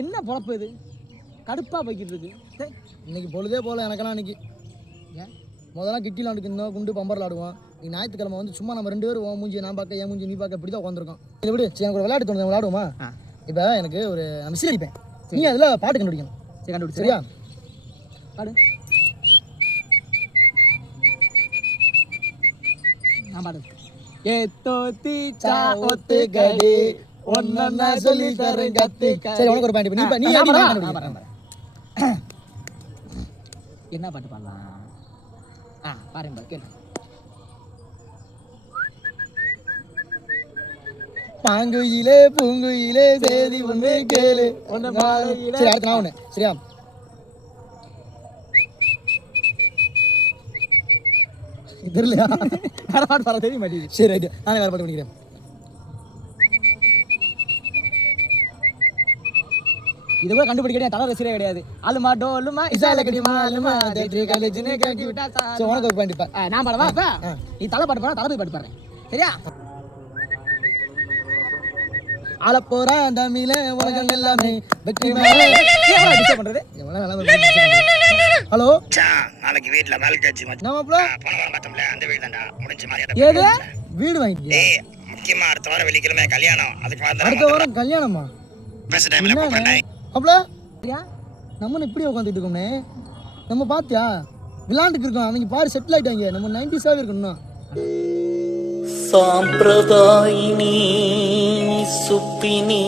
என்ன பொழப்பு இது? கடுப்பா போய்கிட்டு இருக்கு. இன்னைக்கு பொழுதே போல எனக்கெல்லாம் இன்னைக்கு. ஏன் முதல்ல கிட்டி விளாண்டுக்கு இருந்தோம், குண்டு பம்பர் விளாடுவோம். நீ ஞாயிற்றுக்கிழமை வந்து சும்மா நம்ம 2 பேரும் உன் மூஞ்சி நான் பார்க்க, என் மூஞ்சி நீ பார்க்க இப்படி தான் உட்காந்துருக்கோம். இல்லை விடு, சரி எனக்கு ஒரு விளையாட்டு தோணுது, விளாடுவோமா? இப்போ எனக்கு ஒரு மிஷின் அடிப்பேன், நீ அதில் பாட்டு கண்டுபிடிக்கணும். சரி கண்டுபிடிச்சு சரியா? பாடு. நான் பாடு. ஏ தோத்தி சா ஒத்து கடி ஒன்னா சொல்லி தரேன் கத்து. சரி உனக்கு ஒரு பாயிண்ட். நீ என்ன பாட்டு பாடலாம்? பாருங்க கேளு. பாங்குயிலே பூங்குயிலே சேதி ஒன்று கேளு. சரி அடுத்து நான் ஒன்று. சரியா? தெரியலையா? வேற பாட்டு பாட தெரிய மாட்டேங்குது. சரி ரைட்டு, நானே வேற பாட்டு பண்ணிக்கிறேன். இது கூட கண்டுபிடிக்கவே தலை ரசிகரே கிடையாது. ஆலுமா டோலுமா இசால கடிமா ஆலுமா தேட்ரி காலேஜ்னே கேட்டி விட்டா சா. சோ உனக்கு ஒரு பாயிண்ட். இப்ப நான் பாடவா? அப்ப நீ தலை பாட்டு பாட, தலை பாட்டு பாடுறேன். சரியா? ஆள போறா தமிழ உலகம் எல்லாமே வெற்றி மேலே டிஸ்டர்ப் பண்றது. ஹலோ சா, நாளைக்கு வீட்ல வேலைக்காச்சு மச்சான். நம்மப்ல போன வாரம் பார்த்தோம்ல, அந்த வீடு தான்டா. முடிஞ்ச மாதிரி ஏது வீடு வாங்கிட்டியா? ஏய், முக்கியமா அடுத்த வாரம் வெள்ளிக்கிழமை கல்யாணம். அதுக்கு அடுத்த வாரம் கல்யாணமா? பேச டைம்ல கூப்பிடுறேன். அப்பல சரியா? நம்ம இப்படி உட்காந்துட்டு இருக்கோம்னே. நம்ம பாத்தியா விளாண்டுக்கு இருக்கோம். அவங்க பாரு செட்டில் ஆயிட்டாங்க. நம்ம 90s இருக்கணும். சாம்பிரதாயினி சுப்பினி